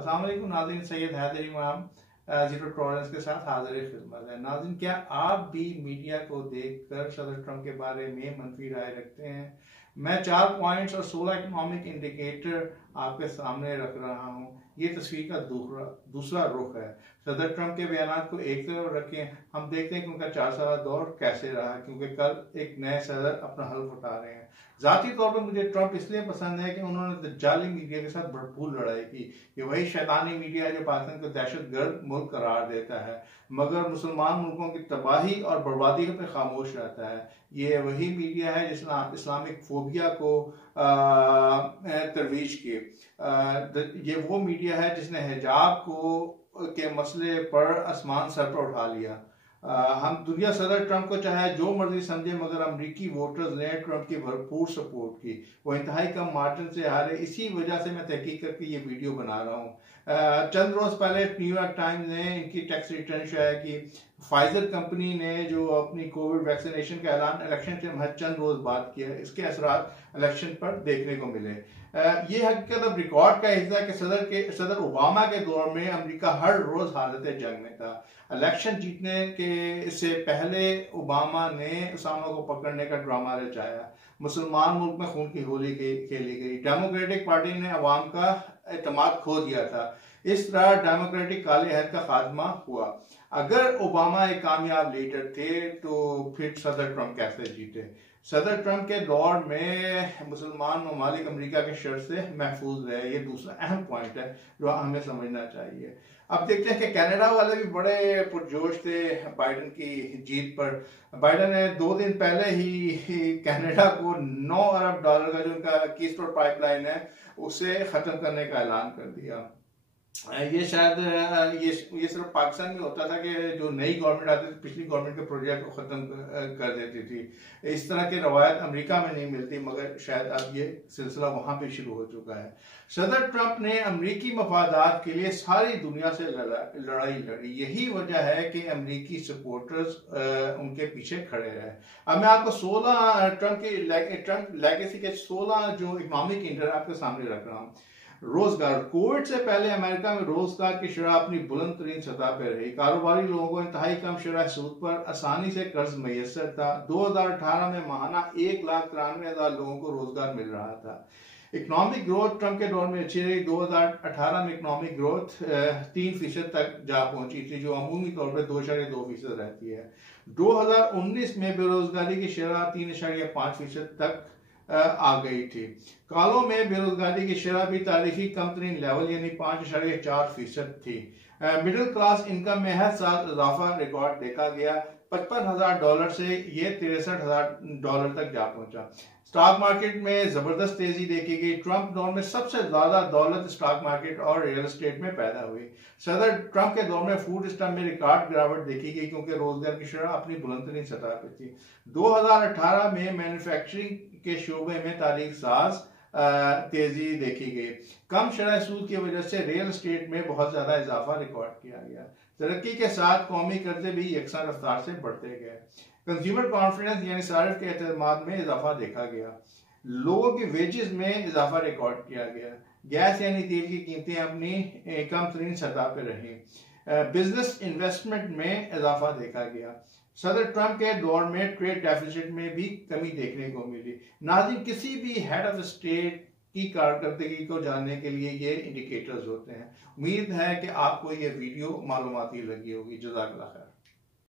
अस्सलाम वालेकुम नाज़रीन, सैयद हैदर इमाम जीरो टॉलरेंस के साथ हाजिर खिदमत है। नाज़रीन, क्या आप भी मीडिया को देखकर सदर ट्रंप के बारे में मनफी राय रखते हैं? मैं 4 पॉइंट्स और 16 इकोनॉमिक इंडिकेटर आपके सामने रख रहा हूँ। ये तस्वीर का दूसरा रुख है। सदर ट्रंप के बयान को एक तरफ रखें, हम देखते हैं कि उनका 4 साल दौर कैसे रहा, क्योंकि कल एक नए सदर अपना हल्फ उठा रहे हैं। जाती तौर पर मुझे ट्रंप इसलिए पसंद है कि उन्होंने दज्जाली मीडिया के साथ भरपूर लड़ाई की। ये वही शैतानी मीडिया है जो पाकिस्तान को दहशतगर्द मुल्क करार देता है, मगर मुसलमान मुल्कों की तबाही और बर्बादी पर खामोश रहता है। ये वही मीडिया है जिसने इस्लामिक फोबिया को तरवीज की। ये वो मीडिया है जिसने हिजाब के मसले पर आसमान सर पर उठा लिया। हम दुनिया सदर ट्रंप को चाहे जो मर्जी समझे, मगर अमरीकी वोटर्स ने ट्रंप की भरपूर सपोर्ट की। वो इंतहाई कम मार्जिन से हारे। इसी वजह से मैं तहकीक करके ये वीडियो बना रहा हूँ। चंद रोज पहले न्यूयॉर्क टाइम्स ने इनकी टैक्स रिटर्न शाया की। फाइजर कंपनी ने जो अपनी कोविड वैक्सीनेशन का ऐलान इलेक्शन के महज चंद रोज बाद किया, इसके असरात इलेक्शन पर देखने को मिले। ये हकीकत अब रिकॉर्ड का हिस्सा है कि सदर ओबामा के दौर में अमेरिका हर रोज हालत जंग में था। इलेक्शन जीतने के से पहले ओबामा ने उसामा को पकड़ने का ड्रामा रचाया। मुसलमान मुल्क में खून की होली खेली गई। डेमोक्रेटिक पार्टी ने अवाम का एतमाद खो दिया था। इस तरह डेमोक्रेटिक काले अहद का खात्मा हुआ। अगर ओबामा एक कामयाब लीडर थे तो फिर सदर ट्रंप कैसे जीते? सदर ट्रंप के दौर में मुसलमान ममालिक अमेरिका के शर से महफूज रहे। ये दूसरा अहम पॉइंट है जो हमें समझना चाहिए। अब देखते हैं कि कनाडा वाले भी बड़े पुरजोश थे बाइडन की जीत पर। बाइडन ने 2 दिन पहले ही कनाडा को $9 अरब का जो उनका कीस्टोन पाइपलाइन है उसे खत्म करने का ऐलान कर दिया। ये शायद ये सिर्फ पाकिस्तान में होता था कि जो नई गवर्नमेंट आती थी पिछली गवर्नमेंट के प्रोजेक्ट को खत्म कर देती थी। इस तरह की रवायत अमेरिका में नहीं मिलती, मगर शायद अब ये सिलसिला वहां पे शुरू हो चुका है। सदर ट्रंप ने अमेरिकी मफादात के लिए सारी दुनिया से लड़ाई लड़ी। यही वजह है कि अमेरिकी सपोर्टर्स उनके पीछे खड़े रहे। अब मैं आपको 16 ट्रंप लेगेसी के 16 जो इकोनॉमिक इंडिकेटर आपके सामने रख रहा हूँ। रोजगार, कोविड से पहले अमेरिका में रोजगार की शरह अपनी बुलंद तरीन सतह पर रही। कारोबारी लोगों को इंतहाई कम शरह सूद पर आसानी से कर्ज मैसर था। 2018 में माहाना 1,93,000 लोगों को रोजगार मिल रहा था। इकोनॉमिक ग्रोथ ट्रंप के दौर में अच्छी रही। 2018 में इकोनॉमिक ग्रोथ 3% तक जा पहुंची थी, जो अमूमी तौर पर 2.2% रहती है। 2019 में बेरोजगारी की शरह 3.5% तक आ गई थी। कालों में बेरोजगारी की शरह भी तारीखी कम तरीन लेवल यानी 5.4% थी। मिडिल क्लास इनकम में हर साल इजाफा रिकॉर्ड देखा गया। $55,000 से ये $63,000 तक जा पहुंचा। स्टॉक मार्केट में जबरदस्त तेजी देखी गई। ट्रंप दौर में सबसे ज्यादा दौलत स्टॉक मार्केट और रियल एस्टेट में पैदा हुई। सदर ट्रंप के दौर में फूड सिस्टम में रिकॉर्ड गिरावट देखी गई, क्योंकि रोजगार की शरह अपनी बुलंदतरीन सतह पर थी। 2018 में मैन्युफैक्चरिंग के शोबे में तारीख साज तेजी देखी गई। कम शरह सूद की वजह से रियल एस्टेट में बहुत ज्यादा इजाफा रिकॉर्ड किया गया। तरक्की के साथ कौमी कर्जे भी यकसा रफ्तार से बढ़ते गए। कंज्यूमर कॉन्फिडेंस यानी सार्फ के एतमाद में इजाफा देखा गया। लोगों की वेजेस में इजाफा रिकॉर्ड किया गया। गैस यानी तेल की कीमतें अपनी कम तरीन सतह पर रही। बिजनेस इन्वेस्टमेंट में इजाफा देखा गया। सदर ट्रंप के दौर में ट्रेड डेफिसिट में भी कमी देखने को मिली। नाज़रीन, किसी भी हेड ऑफ स्टेट की कारकर्दगी को जानने के लिए ये इंडिकेटर्स होते हैं। उम्मीद है कि आपको ये वीडियो मालूमाती लगी होगी। जज़ाकल्लाह खैर।